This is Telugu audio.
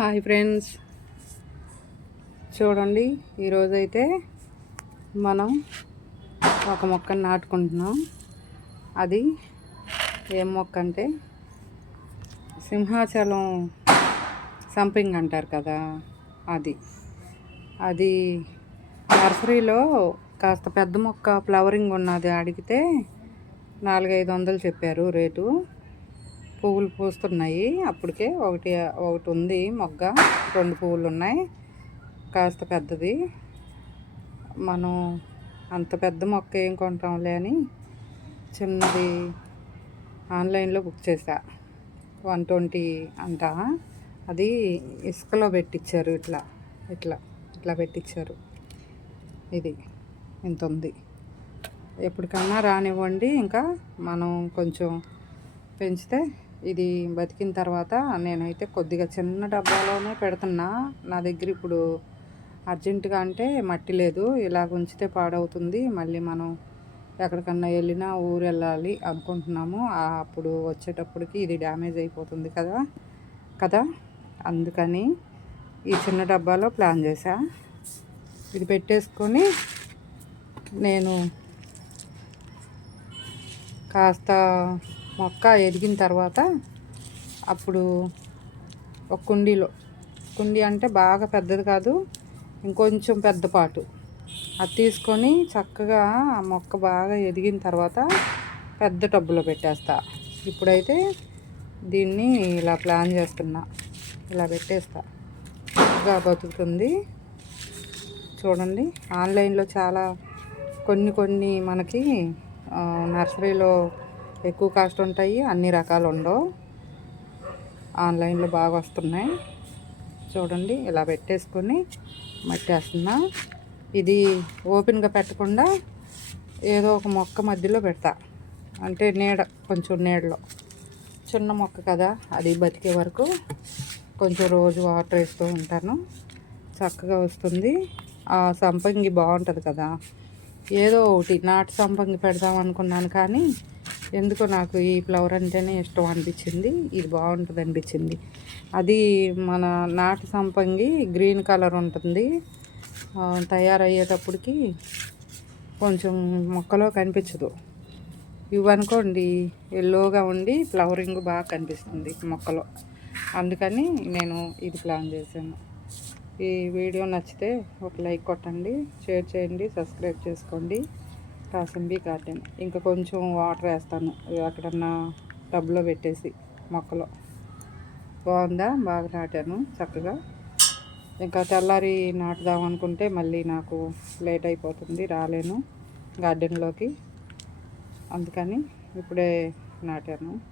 Hi friends. చూడండి ఈరోజైతే మనం ఒక మొక్కను నాటుకుంటున్నాం. అది ఏం మొక్క అంటే సింహాచలం సంపింగ్ అంటారు కదా అది. అది నర్సరీలో కాస్త పెద్ద మొక్క ఫ్లవరింగ్ ఉన్నది అడిగితే నాలుగైదు వందలు చెప్పారు రేటు. పువ్వులు పూస్తున్నాయి. అప్పటికే ఒకటి ఒకటి ఉంది మొగ్గ. రెండు పువ్వులు ఉన్నాయి. కాస్త పెద్దది. మనం అంత పెద్ద మొక్క ఏం కొంటాంలే అని చిన్నది ఆన్లైన్లో బుక్ చేశా. వన్ ట్వంటీ అంట. అది ఇసుకలో పెట్టించారు ఇట్లా ఇట్లా ఇట్లా పెట్టించారు ఇది ఇంత ఉంది. ఎప్పటికన్నా రానివ్వండి. ఇంకా మనం కొంచెం పెంచితే ఇది బతికిన తర్వాత నేనైతే కొద్దిగా చిన్న డబ్బాలోనే పెడుతున్నా. నా దగ్గర ఇప్పుడు అర్జెంటుగా అంటే మట్టి లేదు. ఇలా ఉంచితే పాడవుతుంది. మళ్ళీ మనం ఎక్కడికన్నా వెళ్ళినా ఊరు వెళ్ళాలి అనుకుంటున్నాము. అప్పుడు వచ్చేటప్పటికి ఇది డ్యామేజ్ అయిపోతుంది కదా కదా? అందుకని ఈ చిన్న డబ్బాలో ప్లాన్ చేశా. ఇది పెట్టేసుకొని నేను కాస్త మొక్క ఎదిగిన తర్వాత అప్పుడు ఒక కుండీలో కుండీ అంటే బాగా పెద్దది కాదు ఇంకొంచెం పెద్ద పాటు. అది తీసుకొని చక్కగా ఆ మొక్క బాగా ఎదిగిన తర్వాత పెద్ద టబ్బులో పెట్టేస్తా. ఇప్పుడైతే దీన్ని ఇలా ప్లాన్ చేస్తున్నా. ఇలా పెట్టేస్తా. చక్కగా బతుకుతుంది. చూడండి ఆన్లైన్లో చాలా కొన్ని కొన్ని మనకి నర్సరీలో ఎక్కువ కాస్ట్ ఉంటాయి అన్ని రకాలు ఉండవు. ఆన్లైన్లో బాగా వస్తున్నాయి. చూడండి ఇలా పెట్టేసుకొని మట్టేస్తున్నా. ఇది ఓపెన్గా పెట్టకుండా ఏదో ఒక మొక్క మధ్యలో పెడతా. అంటే నీడ కొంచెం నీడలో. చిన్న మొక్క కదా అది బతికే వరకు కొంచెం రోజు వాటర్ వేస్తూ ఉంటాను. చక్కగా వస్తుంది. ఆ సంపంగి బాగుంటుంది కదా. ఏదో ఒకటి నాటు సంపంగి పెడదాం అనుకున్నాను కానీ ఎందుకో నాకు ఈ ఫ్లవర్ అంటేనే ఇష్టం అనిపించింది. ఇది బాగుంటుంది అనిపించింది. అది మన నాటు సంపంగి గ్రీన్ కలర్ ఉంటుంది. తయారయ్యేటప్పటికి కొంచెం మొక్కలో కనిపించదు. ఇవనుకోండి ఎల్లోగా ఉండి ఫ్లవరింగ్ బాగా కనిపిస్తుంది మొక్కలో. అందుకని నేను ఇది ప్లాన్ చేశాను. ఈ వీడియో నచ్చితే ఒక లైక్ కొట్టండి షేర్ చేయండి సబ్స్క్రైబ్ చేసుకోండి. కాసంబి గార్డెన్. ఇంకా కొంచెం వాటర్ వేస్తాను. ఎక్కడన్నా టబ్లో పెట్టేసి మొక్కలో. బాగుందా? బాగా నాటాను చక్కగా. ఇంకా తెల్లారి నాటుదాం అనుకుంటే మళ్ళీ నాకు లేట్ అయిపోతుంది రాలేను గార్డెన్లోకి. అందుకని ఇప్పుడే నాటాను.